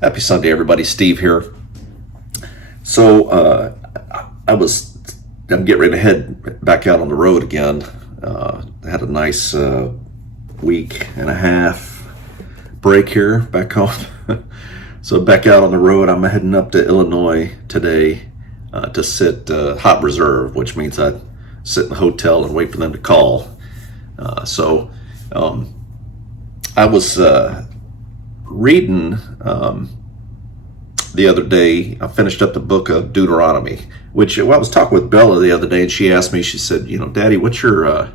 Happy Sunday, everybody. Steve here. So I'm getting ready to head back out on the road again. I had a nice week and a half break here back home. So back out on the road. I'm heading up to Illinois today to sit hot reserve, which means I sit in the hotel and wait for them to call. I was reading the other day. I finished up the book of Deuteronomy, which I was talking with Bella the other day, and she asked me, she said, Daddy, what's your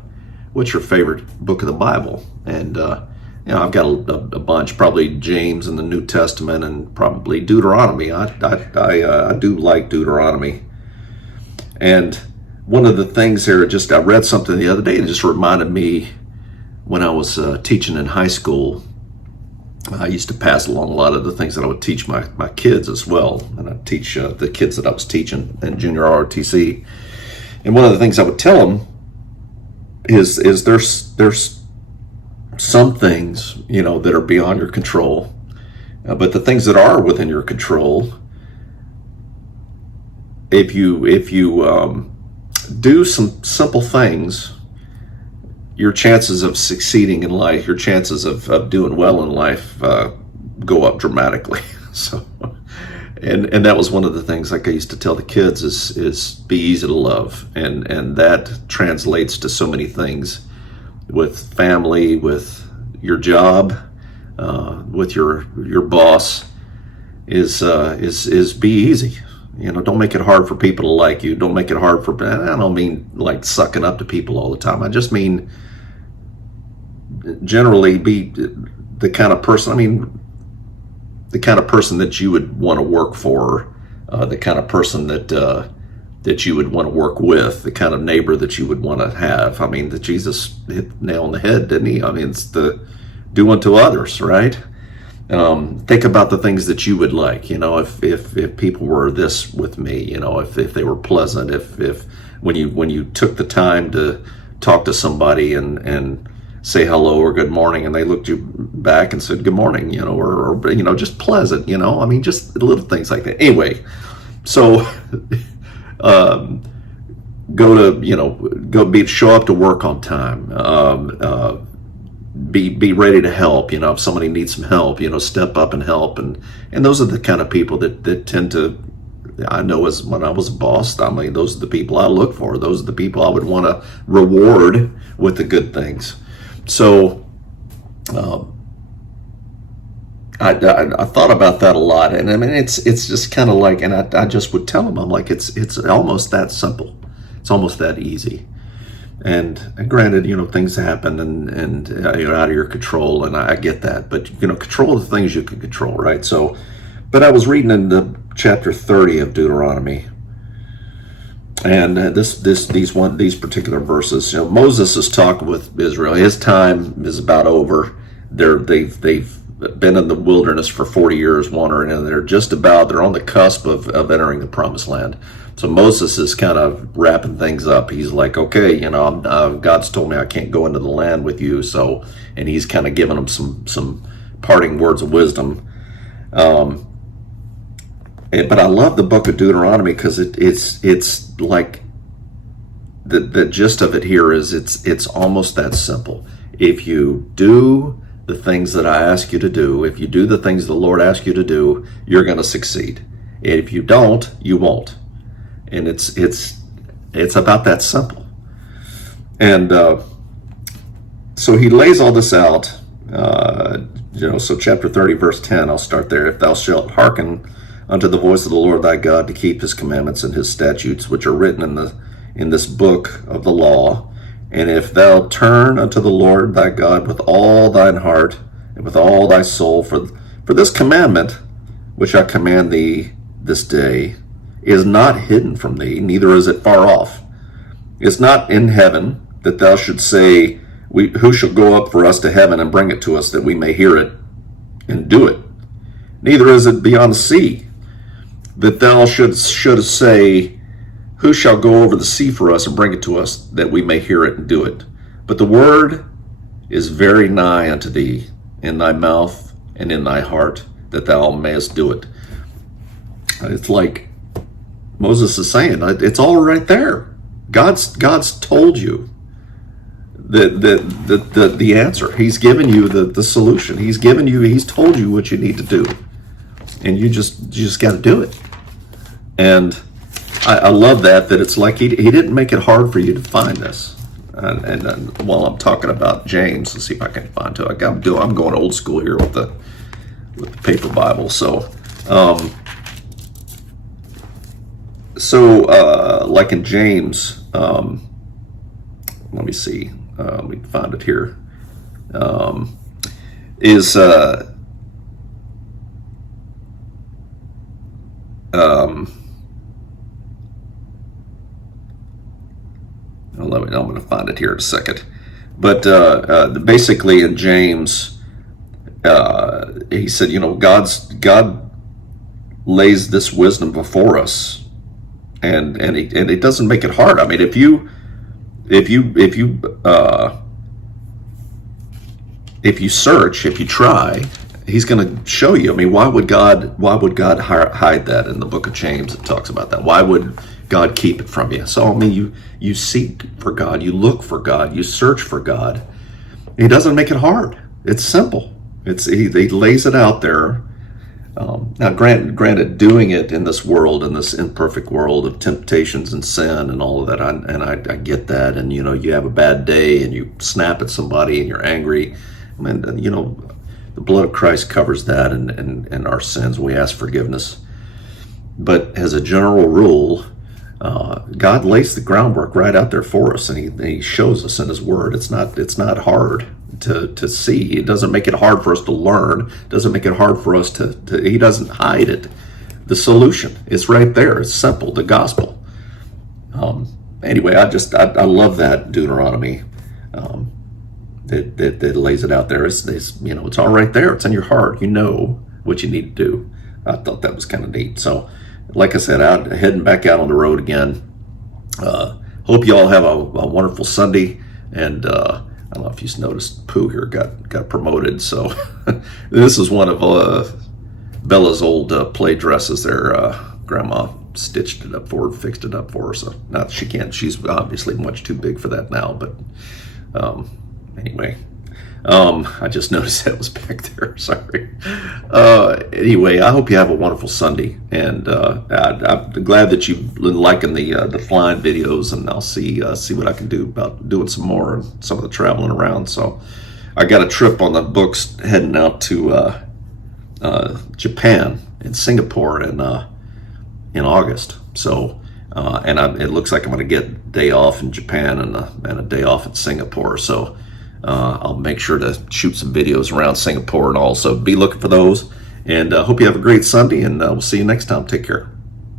favorite book of the Bible? And I've got a bunch, probably James and the New Testament, and probably Deuteronomy. I do like Deuteronomy. And one of the things there, I read something the other day, and it just reminded me when I was teaching in high school. I used to pass along a lot of the things that I would teach my kids as well. And I'd teach the kids that I was teaching in junior ROTC. And one of the things I would tell them is there's some things, that are beyond your control. But the things that are within your control, if you do some simple things, your chances of succeeding in life, your chances of doing well in life go up dramatically. So, and that was one of the things, like I used to tell the kids, is be easy to love, and that translates to so many things with family, with your job, with your boss. Is be easy. Don't make it hard for people to like you. Don't make it hard for, I don't mean like sucking up to people all the time. I just mean generally be the kind of person, the kind of person that you would want to work for, the kind of person that you would want to work with, the kind of neighbor that you would want to have. That Jesus hit the nail on the head, didn't he? It's the do unto others, right? Think about the things that you would like, if people were this with me, if they were pleasant, if when you took the time to talk to somebody and say hello or good morning, and they looked you back and said good morning, or just pleasant, just little things like that. Anyway, so show up to work on time. Be ready to help. If somebody needs some help, step up and help. And those are the kind of people that tend to, I know, as when I was a boss, those are the people I look for. Those are the people I would want to reward with the good things. So I thought about that a lot, and it's just kind of like, and I just would tell them, I'm like, it's almost that simple, it's almost that easy. And granted, things happen and you're out of your control, and I get that, but control the things you can control, right? So, but I was reading in the chapter 30 of Deuteronomy, and these particular verses, Moses is talking with Israel. His time is about over. They've been in the wilderness for 40 years wandering, and they're on the cusp of entering the promised land. So Moses is kind of wrapping things up. He's like, okay, God's told me I can't go into the land with you. So, and he's kind of giving them some parting words of wisdom. But I love the book of Deuteronomy because it's like the gist of it here is it's almost that simple. If you do the things that I ask you to do, if you do the things the Lord asks you to do, you're going to succeed. And if you don't, you won't. And it's about that simple. And so he lays all this out. So chapter 30, verse 10, I'll start there. If thou shalt hearken unto the voice of the Lord thy God to keep his commandments and his statutes, which are written in this book of the law, and if thou turn unto the Lord thy God with all thine heart and with all thy soul, for this commandment which I command thee this day is not hidden from thee, neither is it far off. It's not in heaven, that thou should say, who shall go up for us to heaven and bring it to us, that we may hear it and do it? Neither is it beyond the sea, that thou should say, who shall go over the sea for us and bring it to us, that we may hear it and do it? But the word is very nigh unto thee, in thy mouth and in thy heart, that thou mayest do it. It's like Moses is saying, it's all right there. God's told you the answer. He's given you the solution. He's told you what you need to do, and you just got to do it. And I love that it's like he didn't make it hard for you to find this. And while I'm talking about James, let's see if I can find it. I'm going old school here with the paper Bible. So like in James, let me see. We can find it here. I'm going to find it here in a second. But basically in James, he said, God lays this wisdom before us, and it doesn't make it hard. I mean, if you search, if you try, he's going to show you. I mean, why would God hide that in the book of James? It talks about that. Why would God keep it from you? So I mean, you seek for God, you look for God, you search for God. He doesn't make it hard. It's simple. He lays it out there. Now, granted, doing it in this world, in this imperfect world of temptations and sin and all of that, I get that. And you have a bad day and you snap at somebody and you're angry. And the blood of Christ covers that and our sins. We ask forgiveness. But as a general rule, God lays the groundwork right out there for us, and he shows us in His Word. It's not hard to see. It doesn't make it hard for us to learn. It doesn't make it hard for us to He doesn't hide it. The solution is right there. It's simple. The gospel. Anyway, I love that Deuteronomy. That lays it out there. It's all right there. It's in your heart. You know what you need to do. I thought that was kind of neat. So, like I said, heading back out on the road again. Hope you all have a wonderful Sunday. And I don't know if you've noticed, Pooh here got promoted. So this is one of Bella's old play dresses there. Grandma stitched it up for her, fixed it up for her. So not she can't. She's obviously much too big for that now. But anyway. I just noticed that was back there. Sorry. Anyway, I hope you have a wonderful Sunday, and I'm glad that you've been liking the flying videos, and I'll see what I can do about doing some more and some of the traveling around. So, I got a trip on the books heading out to Japan and Singapore in August. So. It looks like I'm going to get a day off in Japan and a day off in Singapore. So. I'll make sure to shoot some videos around Singapore and also be looking for those. And hope you have a great Sunday, and we'll see you next time. Take care.